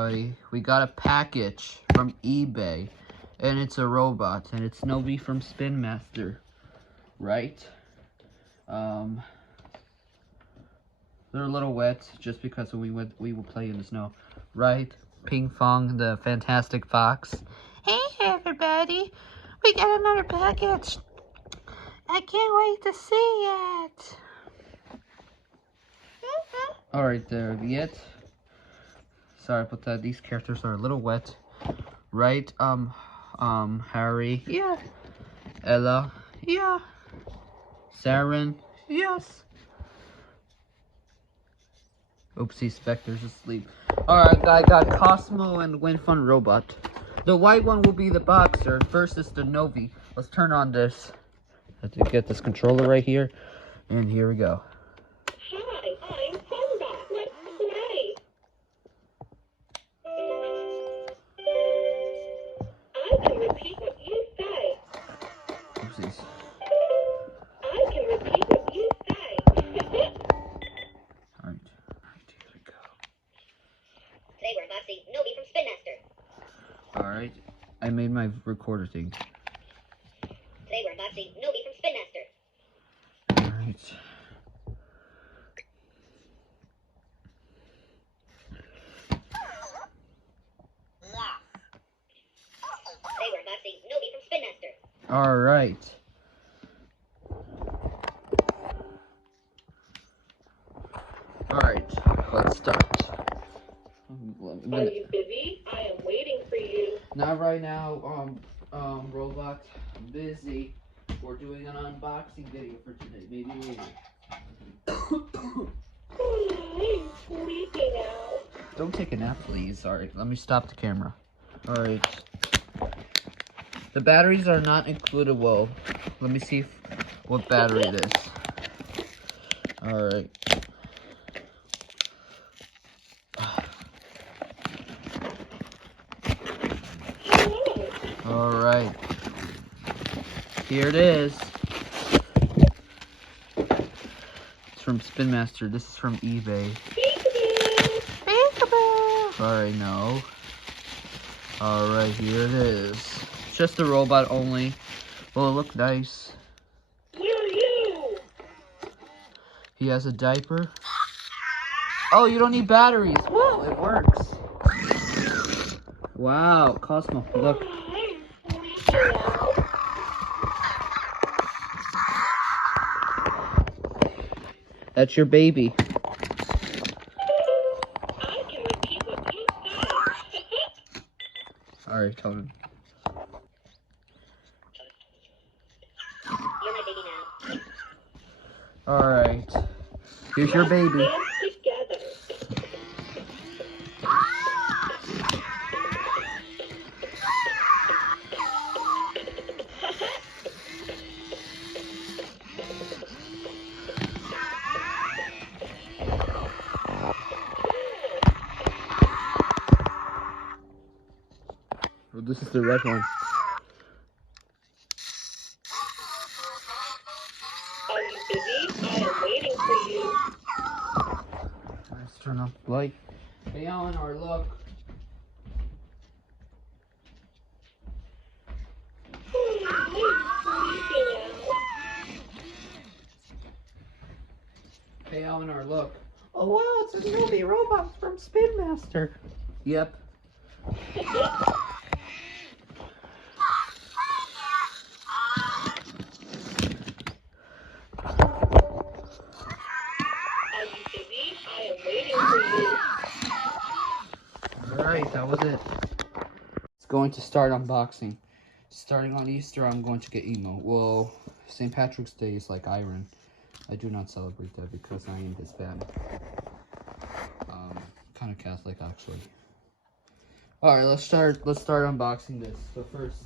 everybody. We got a package from eBay, and it's a robot, and it's Novie from Spin Master, right? They're a little wet just because we will play in the snow, right? Ping Fong, the fantastic fox. Hey everybody, we got another package. I can't wait to see it. All right, there, yet. Sorry about that. These characters are a little wet, right? Harry. Yeah. Ella. Yeah. Saren. Yes. Oopsie, Spectre's asleep. Alright, I got Cosmo and Winfun Robot. The white one will be the boxer. First is the Novie. Let's turn on this. I have to get this controller right here. And here we go. Hi, I'm Robot. Let's play. I can repeat what you say. Oopsies. I can repeat what you say. Alright, here we go. Today we're unboxing Novie from Spin Master. Alright, I made my recorder thing. Today we're unboxing Novie from Spin Master. Alright. Today we're unboxing Novie from Spin Master. Alright. Alright, let's start. Are you busy? I am waiting for you. Not right now, Robot. I'm busy. We're doing an unboxing video for today. Maybe later. I'm sleepy now. Don't take a nap, please. Alright, let me stop the camera. Alright. The batteries are not included. Well, let me see what battery it is. Alright. Alright. Here it is. It's from Spin Master. This is from eBay. Alright, no. Alright, here it is. It's just a robot only. Well, it look nice. Where are you? He has a diaper. Oh, you don't need batteries. Whoa, it works. Wow, Cosmo, look. That's your baby. I can repeat what you say. Alright, tell him. You're my baby now. Alright. Here's your baby. Dance together. Oh, this is the red one. Are you busy? I am waiting for you. Let's turn off the light. Hey, Elinor, look. I'm sleepy now. Hey, Elinor, look. Oh, wow, it's a Novie robot from Spin Master. Yep. Are you busy? I am waiting for you. Alright, that was it. It's going to start unboxing. Starting on Easter, I'm going to get emo. Well, St. Patrick's Day is like Iron. I do not celebrate that because I am Hispanic. Kind of Catholic, actually. Alright, let's start unboxing this. So first,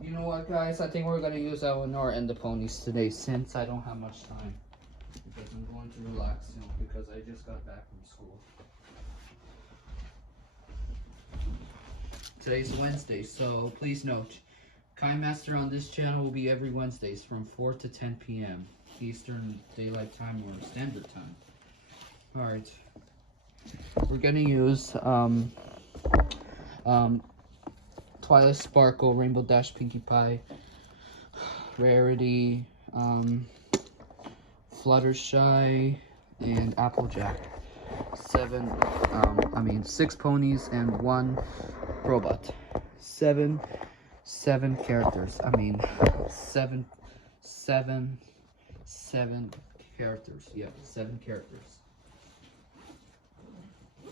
you know what, guys? I think we're going to use Elinor and the ponies today since I don't have much time. Because I'm going to relax soon because I just got back from school. Today's Wednesday, so please note, Kind Master on this channel will be every Wednesdays from 4 to 10 p.m. Eastern Daylight Time or Standard Time. Alright. We're gonna use Twilight Sparkle, Rainbow Dash, Pinkie Pie, Rarity, Fluttershy, and Applejack. 6 ponies and 1 robot. Seven characters. Seven characters. Yeah, 7 characters.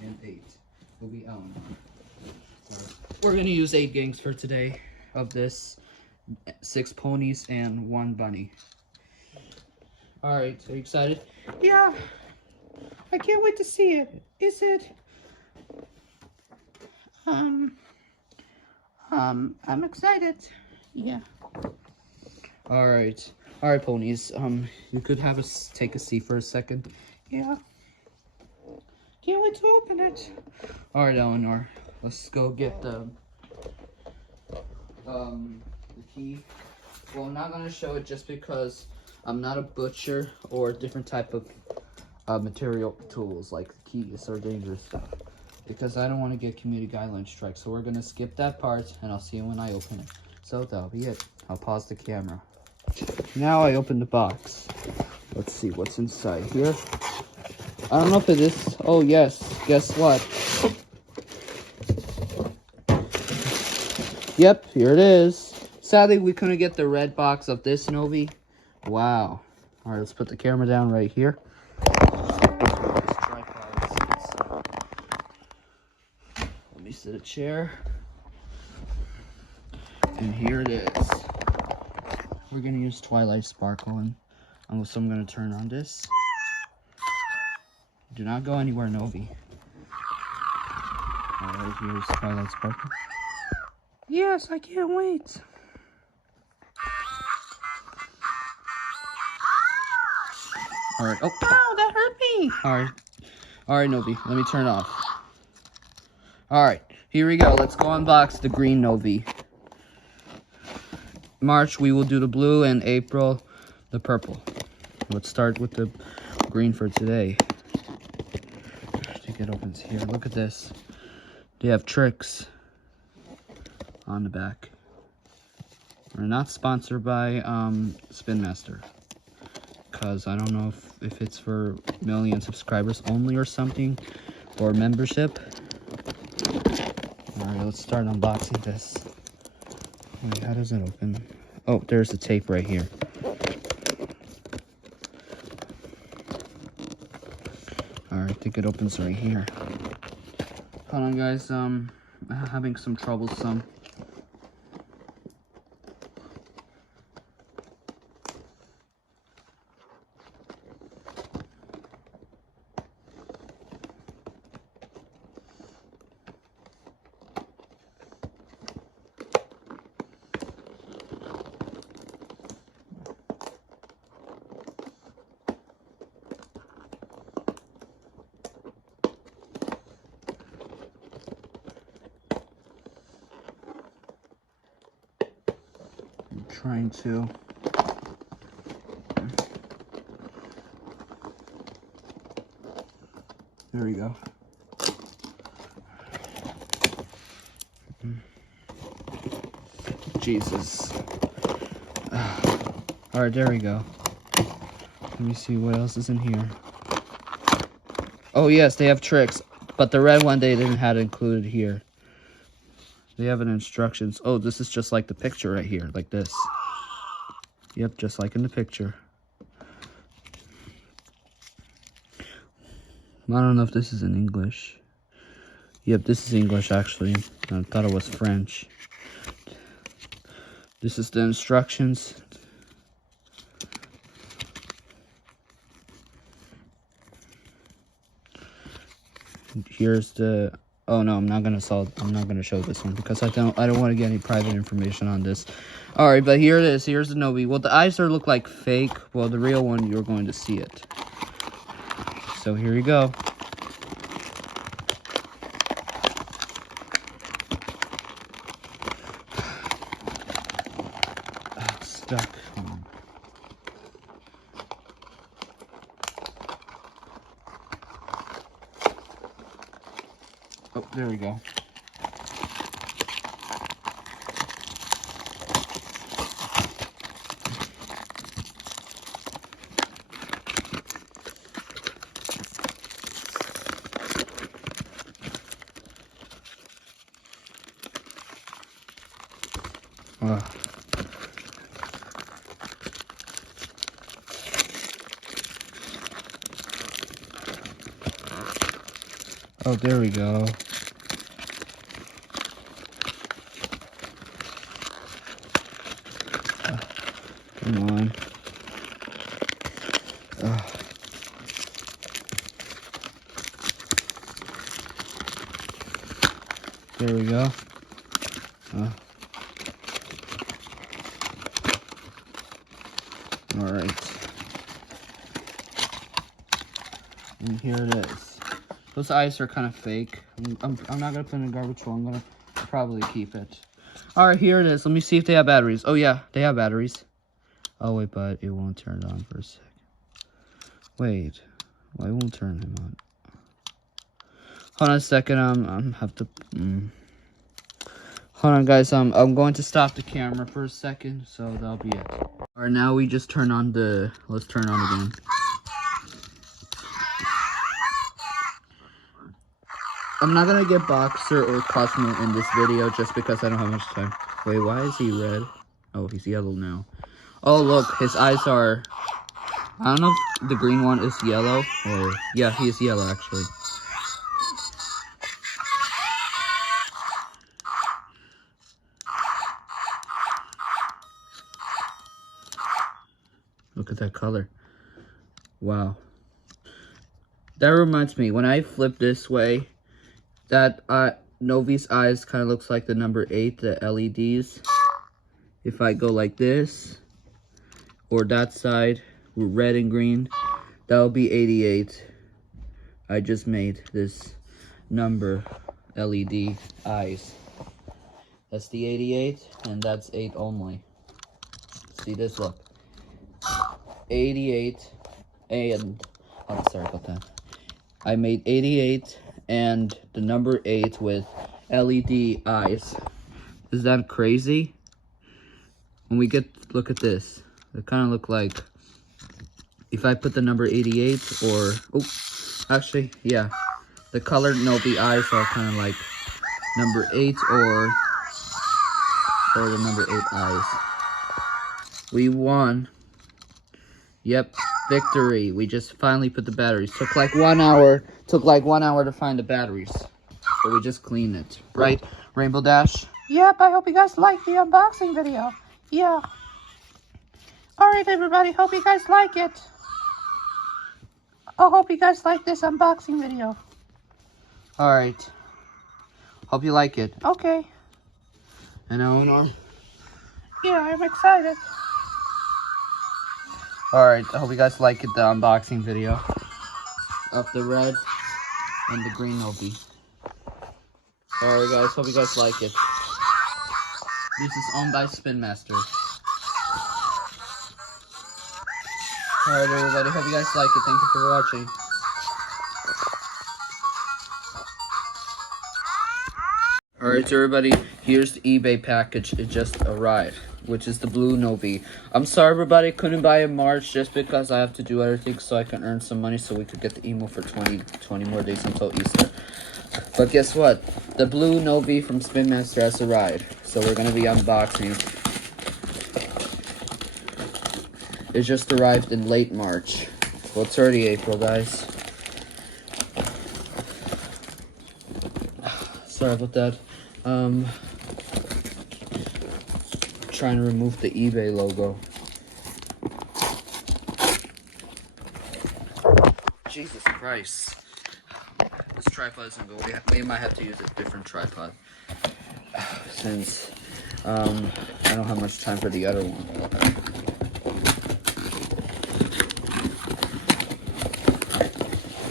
And 8 will be Elinor. We're gonna use 8 gangs for today of this. 6 ponies and 1 bunny. Alright, are you excited? Yeah. I can't wait to see it. Is it? I'm excited. Yeah. Alright, ponies. You could have us take a seat for a second. Yeah. Can't wait to open it. Alright, Elinor. Let's go get the key. Well, I'm not gonna show it just because I'm not a butcher or different type of material tools like keys or dangerous stuff. Because I don't want to get community guideline strike. So we're gonna skip that part and I'll see you when I open it. So that'll be it. I'll pause the camera. Now I open the box. Let's see what's inside here. I don't know if it is. Oh yes, guess what? Yep, here it is. Sadly, we couldn't get the red box of this Novie. Wow. Alright, let's put the camera down right here. Let me sit a chair. And here it is. We're gonna use Twilight Sparkle and so I'm gonna turn on this. Do not go anywhere, Novie. Alright, here's Twilight Sparkle. Yes, I can't wait. Alright, oh. Ow, that hurt me. Alright, Novie, let me turn it off. Alright, here we go. Let's go unbox the green Novie. March, we will do the blue, and April, the purple. Let's start with the green for today. I think it opens here. Look at this. They have tricks on the back. We're not sponsored by Spin Master, because I don't know if it's for million subscribers only or something, or membership. Alright, let's start unboxing this. Wait, how does it open? Oh, there's the tape right here. Alright, I think it opens right here. Hold on, guys. I'm having some troublesome. Trying to there we go. Jesus. All right, there we go. Let me see what else is in here. Oh yes, they have tricks, but the red one they didn't have it included here. They have an instructions. Oh, this is just like the picture right here, like this. Yep, just like in the picture. I don't know if this is in English. Yep, this is English actually. I thought it was French. This is the instructions. Here's the. Oh no, I'm not gonna show this one because I don't want to get any private information on this. All right, but here it is. Here's the Novie. Well, the eyes look like fake. Well, the real one, you're going to see it. So here you go. It's stuck. Oh, there we go. Oh, there we go. Come on. There we go. All right. And here it is. Those eyes are kind of fake. I'm not gonna put it in the garbage hole. I'm gonna probably keep it. All right, here it is. Let me see if they have batteries. Oh yeah, they have batteries. Oh wait, but it won't turn it on for a sec. Wait, why won't turn him on? Hold on a second. Have to. Hold on, guys. I'm going to stop the camera for a second, so that'll be it. All right, now we just turn on the. Let's turn on again. I'm not gonna get Boxer or Cosmo in this video just because I don't have much time. Wait, why is he red? Oh, he's yellow now. Oh, look, his eyes are... I don't know if the green one is yellow or... Yeah, he is yellow, actually. Look at that color. Wow. That reminds me, when I flip this way, that Novie's eyes kind of looks like the number 8, the LEDs. If I go like this, or that side, with red and green, that'll be 88. I just made this number LED eyes. That's the 88, and that's 8 only. See this, look. 88, and, oh, sorry about that. I made 88 and the number 8 with LED eyes. Is that crazy? When we look at this, it kind of look like, if I put the number 88 or, oh, actually, yeah, the colored Novie eyes are kind of like number 8 or the number 8 eyes. We won. Yep, victory. We just finally put the batteries. Took like 1 hour. Took like 1 hour to find the batteries. But we just cleaned it. Right, Rainbow Dash? Yep, I hope you guys liked the unboxing video. Yeah. Alright, everybody. Hope you guys like it. I hope you guys like this unboxing video. Alright. Hope you like it. Okay. And Elinor? Yeah, I'm excited. Alright, I hope you guys like it, the unboxing video of the red and the green Novie. Alright guys, hope you guys like it. This is owned by Spin Master. Alright everybody, hope you guys like it. Thank you for watching. Alright everybody, here's the eBay package. It just arrived, which is the blue Novie. I'm sorry everybody, couldn't buy it in March just because I have to do everything so I can earn some money so we could get the emo for 20 more days until Easter. But guess what? The blue Novie from Spin Master has arrived. So we're going to be unboxing. It just arrived in late March. Well, it's already April, guys. Sorry about that. Trying to remove the eBay logo. Jesus Christ. This tripod isn't good. We might have to use a different tripod. Since I don't have much time for the other one.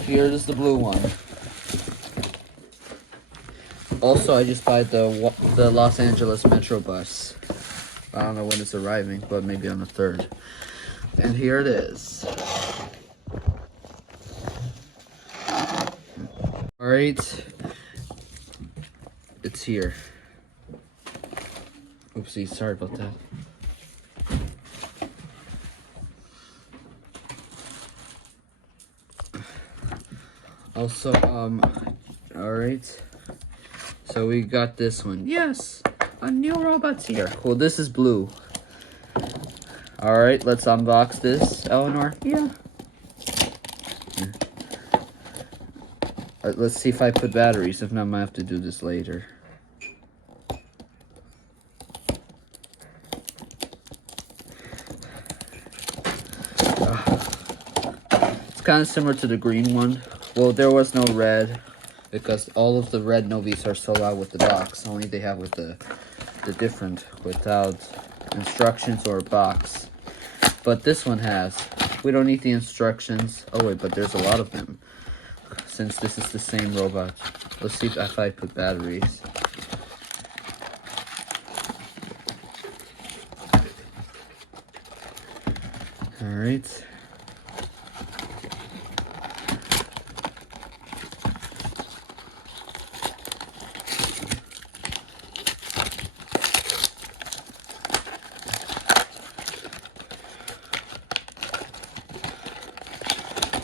Here is the blue one. Also, I just bought the Los Angeles Metro bus. I don't know when it's arriving, but maybe on the 3rd. And here it is. Alright. It's here. Oopsie, sorry about that. Also, alright. So we got this one. Yes! A new robot's here. Well, this is blue. Alright, let's unbox this, Elinor. Yeah. Let's see if I put batteries. If not, I might have to do this later. It's kind of similar to the green one. Well, there was no red because all of the red Novies are sold out with the box. Only they have with the different without instructions or box. But this one has. We don't need the instructions. Oh wait, but there's a lot of them. Since this is the same robot. Let's see if I put batteries. Alright.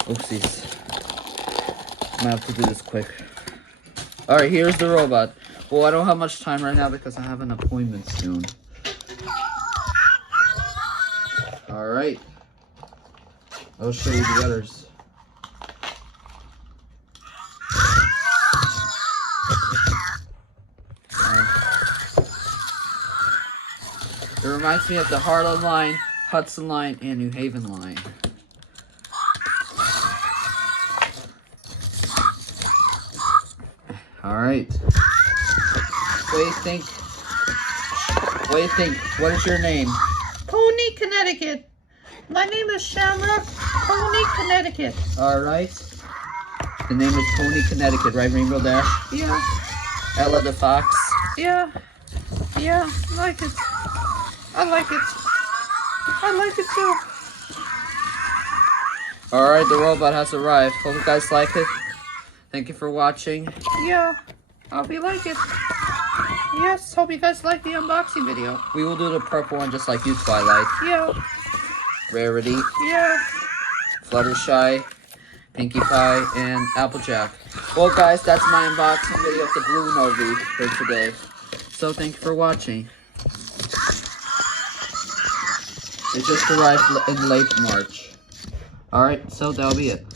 Oopsies. I'm gonna have to do this quick. Alright, here's the robot. Well, I don't have much time right now because I have an appointment soon. Alright. I'll show you the others. It reminds me of the Harlem line, Hudson line, and New Haven line. Alright. What do you think? What do you think? What is your name? Pony, Connecticut. My name is Shamrock. Pony, Connecticut. Alright. The name is Pony, Connecticut, right, Rainbow Dash? Yeah. Ella the Fox. Yeah. Yeah. I like it. I like it. I like it too. Alright, the robot has arrived. Hope you guys like it. Thank you for watching. Yeah. Hope you like it. Yes. Hope you guys like the unboxing video. We will do the purple one just like you, Twilight. Yeah. Rarity, Yeah. Fluttershy, Pinkie Pie, and Applejack. Well, guys, that's my unboxing video of the blue Novie for today. So, thank you for watching. It just arrived in late March. Alright, so that'll be it.